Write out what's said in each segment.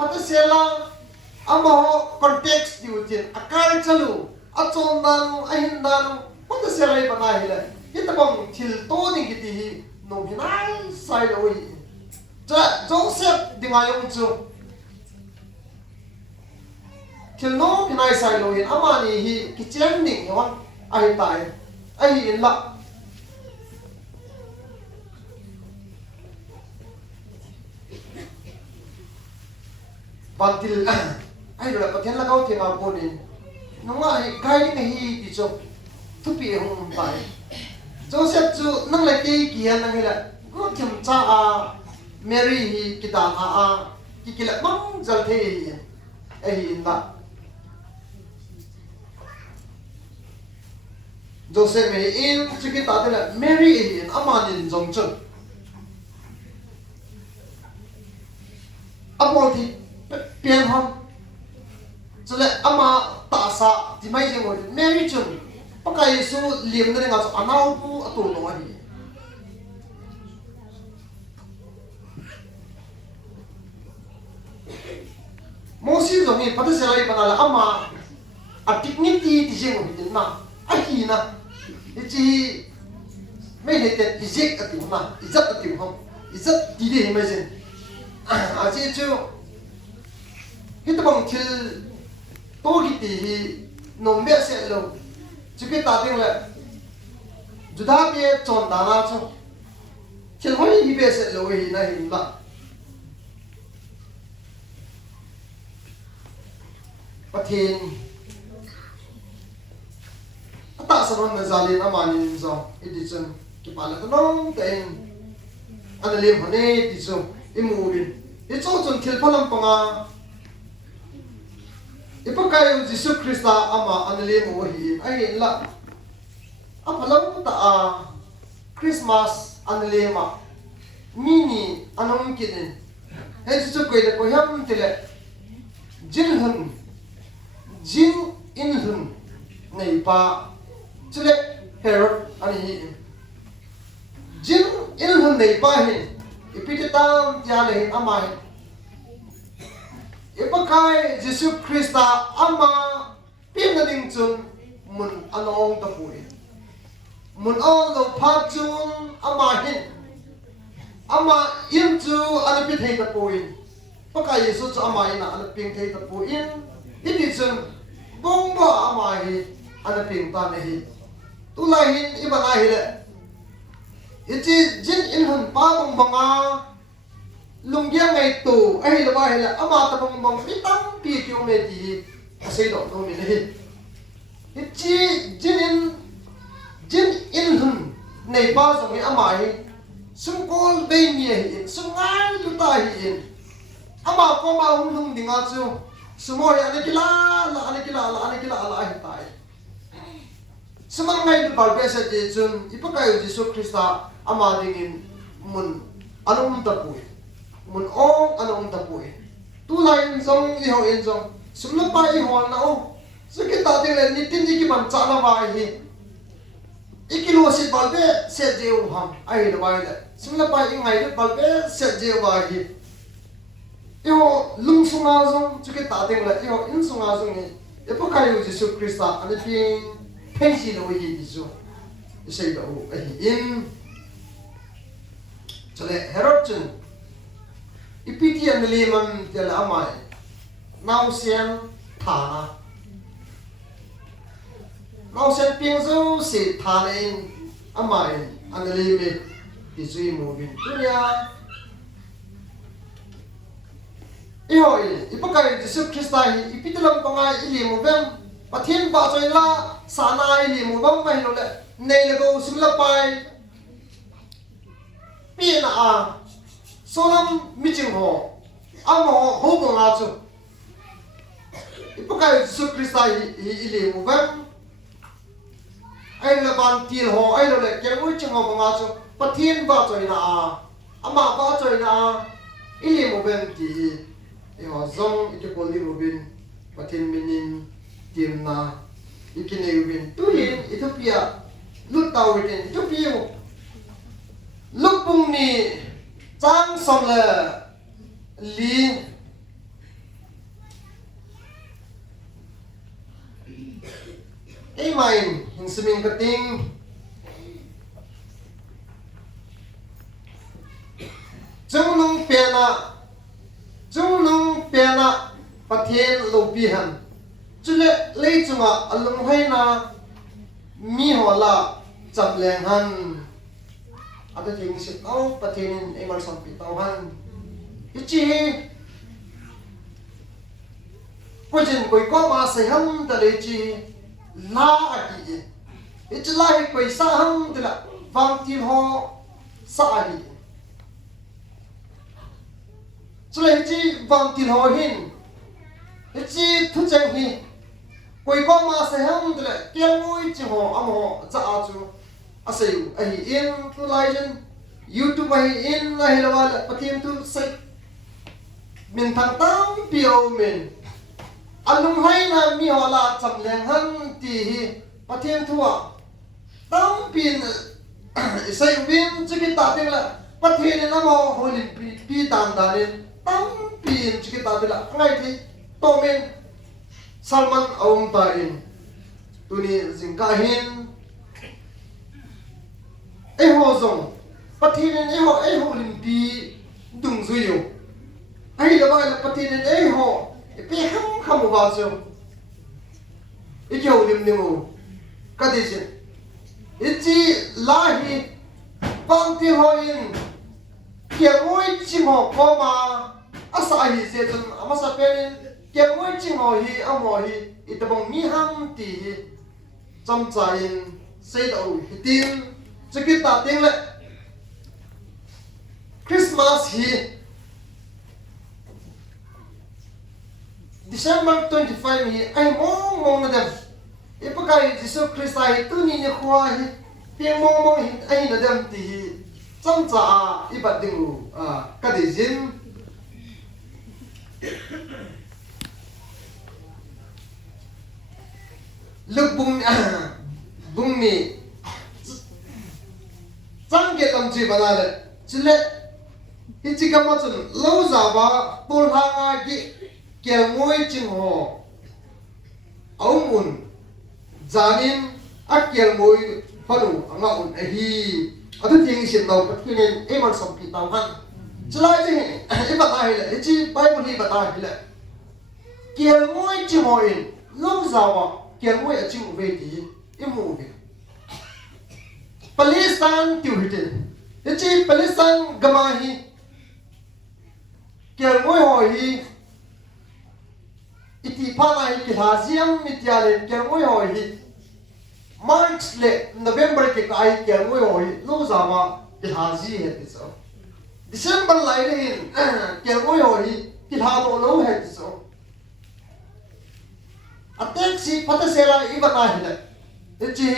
pata sela ama context diutin akal chalu achon danu ahin danu pata sela bana hila kita bang til to ni kiti hi no hinai sai oi cha Joseph dingayong chu til no hinai sai lo hin ama ni hi kichen ning yawan ai tai ai in la Pantil ai rồi pathen la kau thenga bonin nunga ai kai ni hi ti cho thu pi hong pai Joseph chu nang la ke ki han nang hila ko thim cha a Mary hi kita ha a ki kila mang jal the hi ai in la Joseph me in chu ki ta de la Mary hi in amanin jong chu apol thi pian hom cho lệ ama ta sa thì mấy gì ngồi Mary chun bắc cái số liềm này ngã cho anau pu atu no hi Moses rồi mi pada selai panala ama atik ni ti gì ngồi đi na ahi na ichi mấy này tên izek atu na izat atu hom izat ti đi mấy gì à chị chú kita bang til to kiti hi nombe se lo chuke ta ding la juda pe chon da na chu til hoi hi be se lo hi na hi la pathin ata sanon na zalin amani zo edition ki pala to nong ten analim hone ti chu imurin icho chon til phalam panga Ipakayo Jesus Christa ama anali mo hi ay la apalam ta a Christmas anali ma mini anong kinin hey Jesus ko ile ko yam tile jin in hun nei pa chile Herod ani jin in hun nei pa hi ipititam tiale hi ama hi Ipakai Jesus Christa ama pinaling chun mun anong tapui mun ong lo pa chun ama hin ama in chu anapit hay tapui pakai Jesus chu ama ina anaping hay tapui hindi chun bomba ama hi anaping ta nahi tulahin iba na hile iti jin inhun pa bong banga lunggiang ngay tu ay lo ba hila ama ta bong bong pitang pi kilometri asay do no mi hi ichi jin in hun nei ba so mi ama hi sungkol be mi hi sungai lu ta hi ama ko ma hung dinga chu sumo ya ne kila la hi tai sumangai lu bal be sa je chun ipakai Jesus Christa ama dingin mun anum ta pu mun ong anong tapui tu lain zong i ho in zong sumla pa i ho na o so ki ta ding le ni tin ji ki ban cha na ba hi ikilo si balbe se je u ham ai lo ba le sumla pa i ngai le balbe se je ba hi i ho lung sunga zong chu ki ta ding le i ho in sunga zong ni e po kai u Jesus Christa ani pin pen si lo hi di zo i sei do ai in chale Herod chun ipiti an limam tel amai nau sian thana nau sian ping zo se thana in amai an lime ti zui movin tunya ihoi ipakai Jesus Christa hi ipitilam panga ilimu bem pathin pa choi la sana ilimu bam mai lo le nei le go simla pai pina a Solam meeting ho, amo ho nga chu. Ipakai Jesus Christa ili mo bam. Ai la ban til ho ai lo le ke mu chang ho nga chu. Pathin ba choi na a. Ama ba choi na ili mo bam ti. E ho zong ite ko li mo bin. Pathin minin tim na ikine ubin. Tu hin Ethiopia lut taw iten Ethiopia mo. Lupung ni Chang som le li Amen hin siming kating chung nung pena pathen lo pi han chule lei chunga alung haina mi hola chamleng han ata thing sit au pathen emal som pi tau han ichi Quên quay có mà xây hâm ta lấy chi la gì ít lại quay sa hâm thì là vang tin họ sa gì cho nên chi vang tin họ hin ít chi thu chân hi quay có mà xây hâm thì là kéo mũi chi họ âm họ za chu à xây ai in tu lai chân YouTube ai in lai là wala patiem tu xây mình thằng tao biểu mình alung hai na mi hola chamleng han ti hi pathian thua tam pin sai win chiki ta te la pathian na mo holin pi dan dan tam pin chiki ta te la ngai thi to men salman aum ta in tuni zingka hin e ho zong pathian e ho lin pi dung zuyo ai la ba pathian e ho bị không vào rồi, ít nhiều niềm niềm cái gì chứ, ít chỉ là hi bằng tiếng hỏi kiếm mỗi chim họ có mà, asa hi sẽ chân, ama sa bên kiếm mỗi chim họ hi, amo hi, ít bằng mi ham tì hi, trong trái xây đầu hi tin, cho cái ta tiếng lại Christmas hi. December 25 hi ai mong na dem ipakai Jesus Christ ai tu ni ne khwa hi piang mong hi ai na dem ti cham cha ibat ding ka de jin luk bung mi chang ge lam chi bana le chile hi chi kam chun lo za ba pol ha gi kéo ngôi chim họ ông mun zanin ác kéo ngôi phá đủ ngạo un hi ở thứ thiêng xin đầu bất cứ nên em ăn sống bị tao ăn chỉ lại chứ em bắt ai là chỉ bay một đi bắt ai là kéo ngôi chim họ in lâu giàu à kéo ngôi ở chim về thì em mua về Palestine tiêu hết rồi chỉ Palestine gamma hi kéo ngôi họ hi iti pana hi haziam mitiale kerngoi hoi hi March le November ke kai kerngoi hoi lo zama ki hazi he so December lai le hin kerngoi hoi ki ha lo he so atek si pata sela ibana hi le chi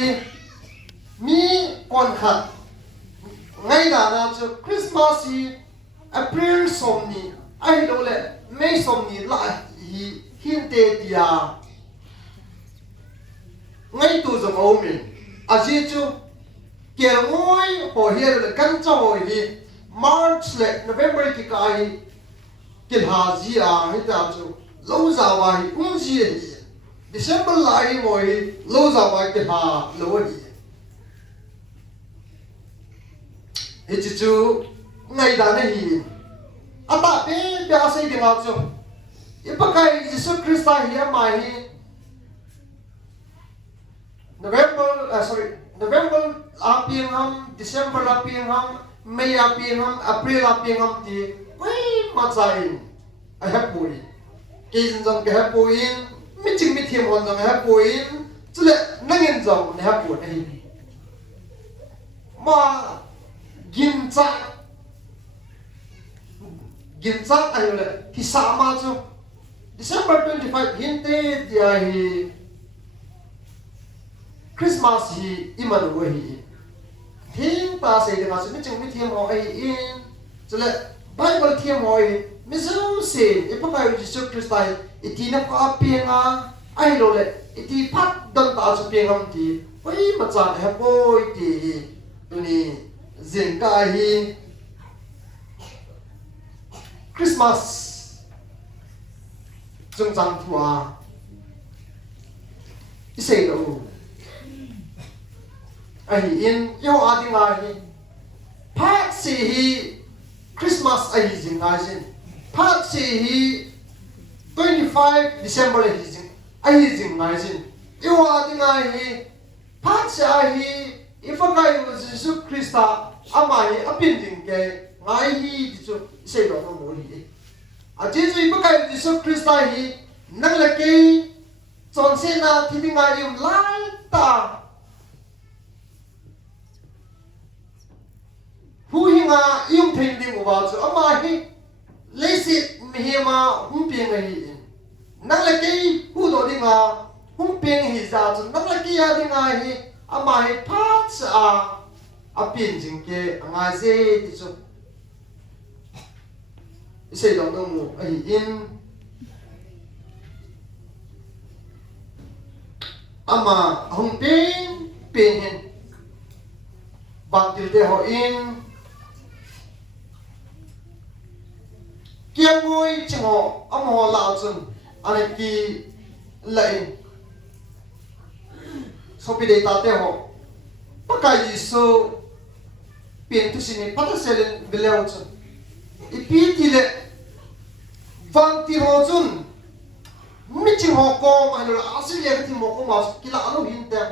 mi kon khat ngai na chu Christmas hi April somni ai lo le May somni la hi hinte dia ngay tu zong om min aji chu ker ngoi ho hier le kan cha ho hi March le November ki kai kil ha ji a hi ta chu lo za wa hi ung ji hi December la hi mo hi lo za wa ki ha lo hi chi chu ngay da ne hi ata pe pya sai de ma chu ipakai Jesus Christ hi mai hi November apiang ham, December apiang ham, May apiang ham, April apiang ham ti wei ma chain I have boy kin jong ke have boy mi ching mi thiam on jong have boy chule nangin jong ne have boy hi ma gin cha ayole hi sa ma chu December 25 hinte dia hi Christmas hi iman wo hi thing pa se de ma su mi ching mi thiam ho ai in chule Bible thiam ho hi mi zo se e pa kai Jesus Christ ai itina ka pianga ai lo le iti phat don ta su piangam ti oi ma cha ha poi ti tuni zin ka hi Christmas chung chang thua isei lo hi in yo adinga hi phat si hi Christmas hi jinga sin phat si hi 25 December hi jinga sin yo adinga hi phat sa hi ifakai Jesus Christa amai apin ding ke ngai hi chu sei do no mo hi a jesu ifakai Jesus Christa hi nang la ke chon se na thidinga yum lai ta hu hinga yum thing ding wa chu ama hi lesit mihema hum piang hi nang la ke hu do dinga hum piang hi za chu nang la ke ya dinga hi ama hi phat sa apin jing ke anga se ti chu sei do no mo ai in ama hong pen hen bang til te ho in kiam ngoi chingo amo la chun ane ki lai so pi de ta te ho pakai so pen tu sini pata selen beleu chun ipi ti le bang ti ho chun mi chi ho ko ma lo asilia ka ti mo ko ma kila anu hin tem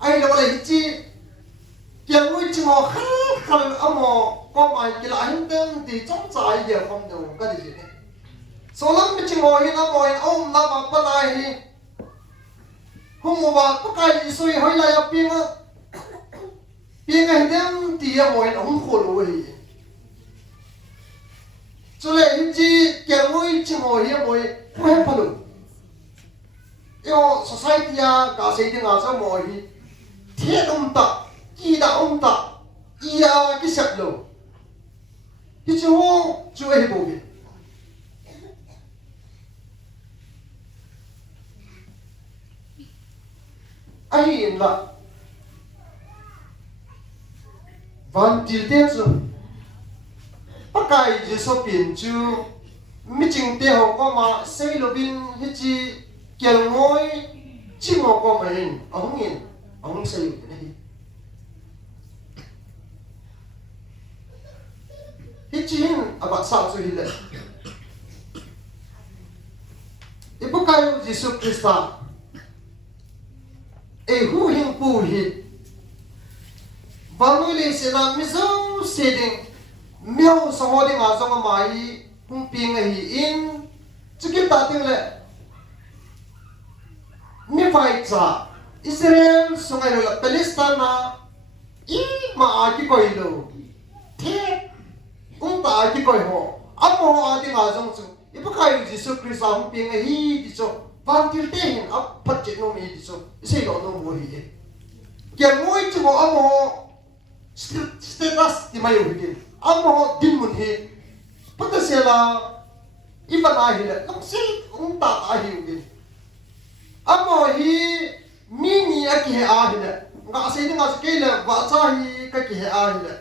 ai lo le chi kiam ngoi chi mo khal amo ko ma kila hin tem ti chong chai ye khom do ka di ni so lam mi chi mo hin amo in om la ma pa lai hi hum wa pa kai soi hoi la ya pinga pinga hin tem ti ya mo in om kho lo hi cho nên hình chi kiam ngoi chi mo hi mo he pa lo yo society ya ka sei ding a sa mo hi the ta ki da ta ia ki sap lo hi chu ho chu e bo bi ai in la van til te chu pakai je so pin chu mi ching te ho ko ma sei lo bin hi chi kial ngoi chi mo ko ma hin ahung sei ni hi chi hin aba sa chu hi le ipakai Jesus Christa e hu hin pu hi banuli se na mi zo se ding miao so ho ding a zo ma mai hung ping hi in chiki ta ting le mi fai cha Israel sungai lo Palestine na I ma a ki koi lo the ta ki koi ho amo ho a ding a zong chu ipakai Jesus Christ hung ping hi di cho van til te hin a phat che no mi di cho sei lo no mo hi ke moi chu mo amo status ti mai ho hi amo din mun hi pata se la iba na hi le long si ta a hi hi amo hi mini a ki he a hi le nga se ni nga se ke le wa cha hi ka ki he a hi le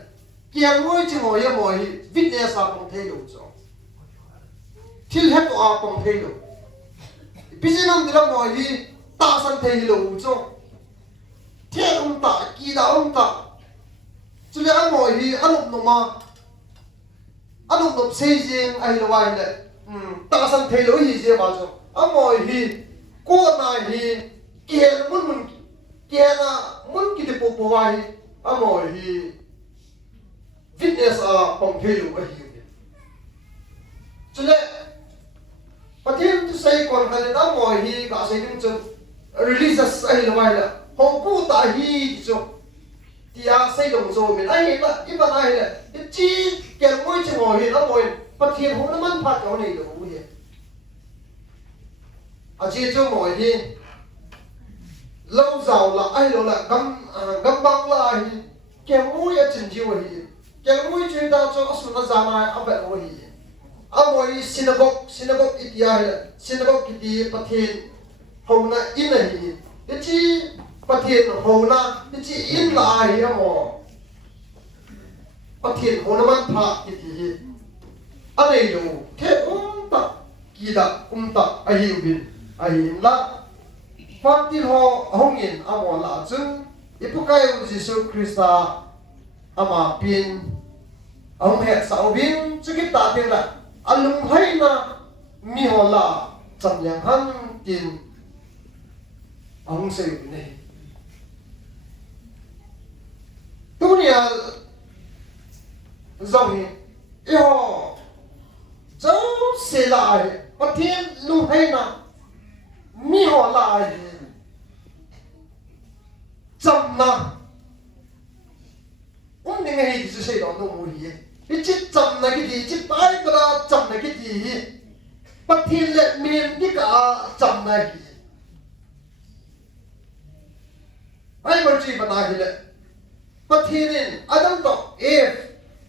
kia ngoi chi ngoi ya mo hi witness a pong thei lo cho thil he to a pong thei lo pisinam dira mo hi ta san thei lo cho the ta ki da ta chu le amo hi anup no ma anup no sei jing ai lo wai le ta san thei lo hi je ma cho amo hi ko na hi kiel mun kiela mun ki de po po wai amo hi fitness a pom phelu a hi chule pathian tu sai kon kan na mo hi ka sai ding chu religious ai lo wai la hong pu ta hi chu tia sai dong zo min ai la I ba ai la chi kel moi chi mo hi na mo pathian hong na man phat ko nei lo hi a chi chu mo hi lâu giàu là ai lo là gam bang la hi kel moi a chin ji wa hi kel moi chi da cho asu na za na a ba wa hi a mo hi synagogue itia hi synagogue ki pathian hong na in hi chi pathian hong na chi in la hi a mo pathian hong na man pha ki hi a nei lo the ta ki da ta a hi bin a hi la Phan tin ho hong in amo la chung ipukai Yesu Krista ama pin ông hệ sáu viên chứ cái ta tiền là anh lùng hay na mi hồ là chậm yang han tiền ông sẽ này tu nia dòng yêu cháu sẽ lại và thiên lùng hay na mi hồ lại chậm na ông nên nghe gì sẽ đó nó mùi cái chiếc chậm này cái gì chiếc bãi cái đó chậm này cái gì bắt thiên lệ miền cái cả chậm này ai mà chỉ bắt ai lệ bắt thiên nên adam to if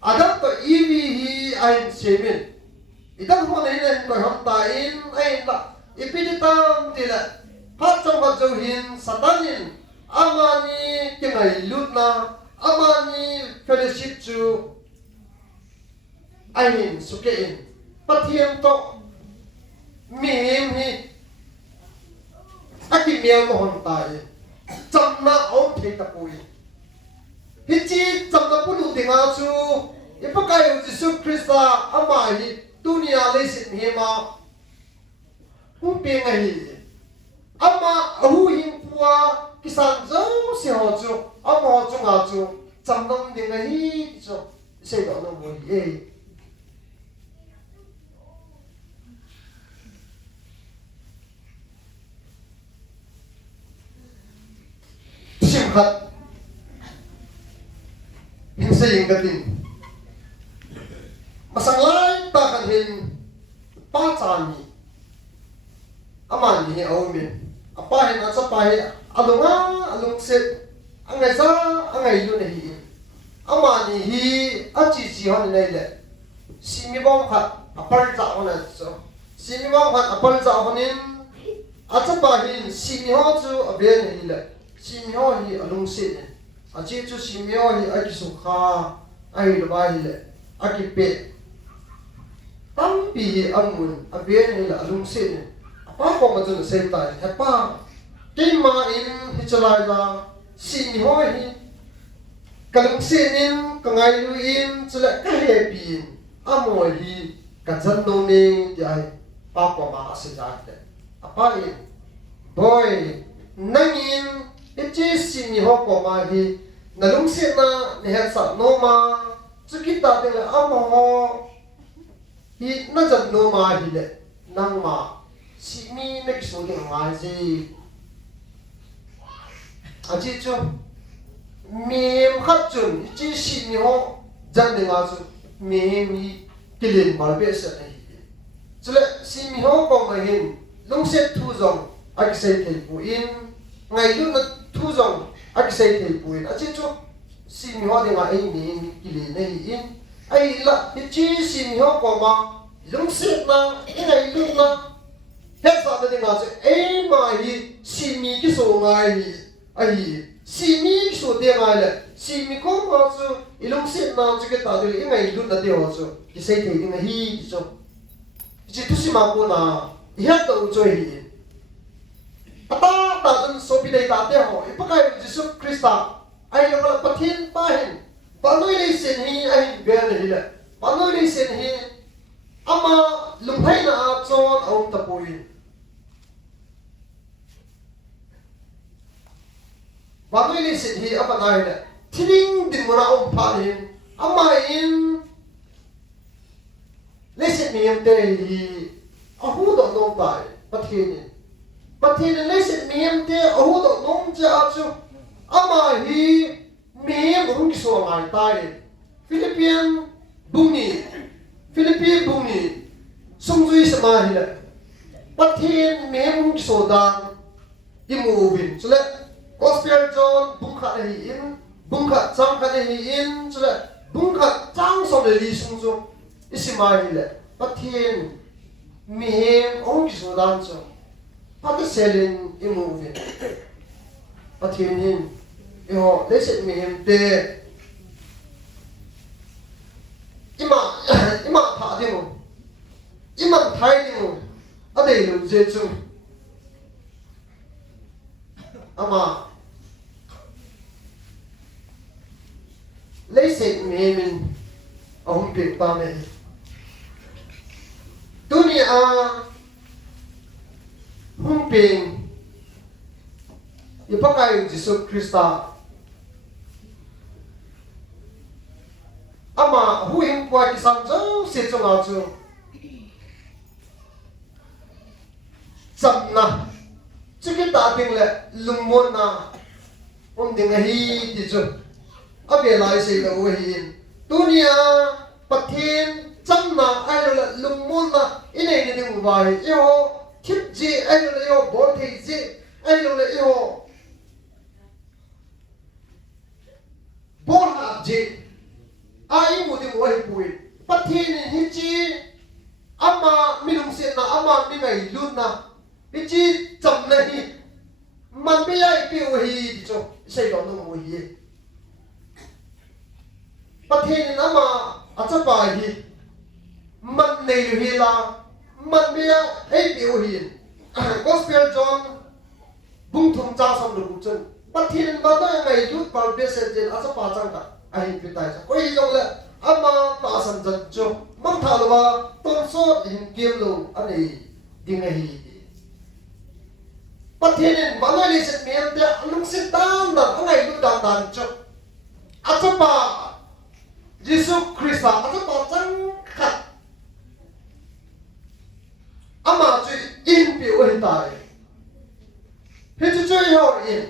adam to ev hi ai seven itam ho nei nên coi học tại in ai là ipitam thì là phát trong vật dầu hiền satanin amani cái này lút na amani fellowship chu ain sukein pathiam to mem hi akimel mo hon tai chamna om thei ta pui hi chi chamna pulu tinga chu ipakai Jesu Krista ama hi dunia lesin hema hu pe ngai ama hu hin puwa kisan zo se ho chu ama chu nga chu chamnam ding hi chu se do no mo ye simhat hin se ing gatin masanglai ta kan hin pa chan ni ama ni au min apa hin a cha pa hi alunga alung set angai za angai lu nei ama ni hi a chi chi hon nei le simi bom khat apal za hon so simi bom khat apal za honin a cha pa hin simi ho chu a be nei le simi ho hi alung set a chi chu simi ho hi a ki su kha ai lo ba hi le a ki pe tam pi hi amun a be nei le alung set apa ko ma chu se tai ha pa cái mà in hi chalai la si ni ho hi kalung se nin ka ngai lu in chula ka he pin amo hi ka jan no me ti ai pa ko ma se ja te apa in boy nang in che si ni ho ko ma hi na lung se na ne ha sa no ma chu ki ta de la amo ho hi na jan no ma hi le nang ma si mi ne ki so de ma ji 아직 좀 미음합준 지심이호 잔등아주 미미 길린 말베스네 줄레 심이호 공마힌 롱셋 투정 아기세이테 부인 ngayon na tuzong agisay buin achi chu simho de nga ai ni kili nei in ai la chi simho ko ma lung sit na ngai lung na he sa de nga che ai ma hi simi ki so ngai ai simi so de nga le simi ko ma chu ilung sit na chu ke ta de ngai lung na de ho chu gisay de nga hi chu chi tu si ma ko na ya to chu hi ta dun so pi dei ta te ho ipakai Jesu Krista ai lo la pathin pa hin panoi le sen hi ai ve le le panoi le sen hi ama lumphai na a chon aum ta poi panoi le sen hi apa nai le thining din mona om pha hin ama in le sen mi em te hi a hu do no pai pathin pathin le sen mi em te a hu do nom cha chu ama hi me burung so ngai tai Philippine buni sungzui sama hi le pathin me burung so dan imovin chule gospel john bungkha hi in bungkha chang kha hi in chule bungkha chang so le li sungzu isima hi le pathin me burung so dan chu pat selin imovin pathin hin yo leset mi hem te ima tha de mo ima thai de mo ade lu je chu ama lấy sệt mẹ mình ông biết ba mẹ tôi ni không biết yêu bác ai Jesus Christa ama hu him qua ki sam zo se chong a chu cham na chikin ta ding le lungmon na ding hi ti chu a be lai se lo hi dunia pathin cham na ai lo lungmon na inei ni ding vai yo thip ji ai lo yo bol thei ji ai lo le yo bol ha ji ai mu ding wa hi pui pathin hi chi ama minung se na ama mi ngai lut na bi chi cham na hi man bi ai pi wa hi cho sei lo no mo hi pathin na ma a cha pa hi man nei lu hi la man bi ai pi wa hi gospel john bung thum cha sam lu chen pathin ba ta ngai lut pa be se jen a cha pa chang ka ai pi tai cha koi lo le ama ta san jan cho mang tha lo ba ton so hin kem lo ani ding hi pathin ba noi le se mem te lung se tam da ngai lu dan dan cho a cha pa Jesus Christ a cha pa chang khat ama chu in pi o hin tai he chu chu ho in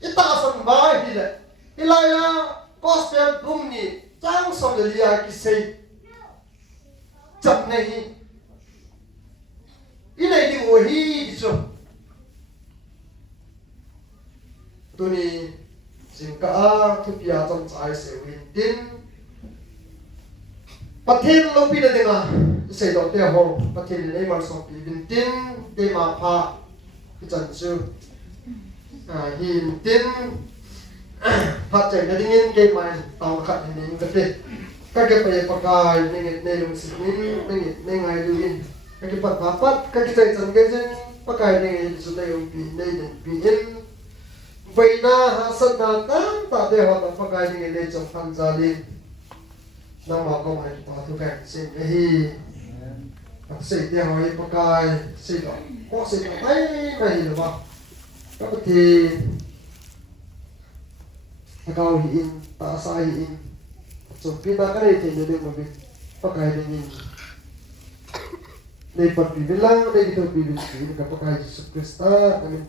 ita san ba hi le ilaya gospel bum ni chang som le lia ki sei chap nei inai di wo hi di cho tuni jingka a thupia chom chai se win tin pathin lo pi na denga sei do te ho pathin le mar so pi win tin te ma pha ki chan chu hin tin phát triển cái dingen cái mai tàu khát nên cái gì cái phải bắt cái nên nên luôn sự nên ngày luôn cái bắt cái chạy chân cái gì bắt cái nên sự này ông bị nên bị in vậy na hasan na ta để họ bắt cái nên trong phan gia lên năm mà có ai bắt thu cái xin hi bắt xin để họ bắt cái xin đó có xin mấy cái gì mà các thì kau hiin tak sah hiin so kita kan itu jadi mobil pakai ini dari perbilang dari kita pilih ini pakai Yesus Kristus kami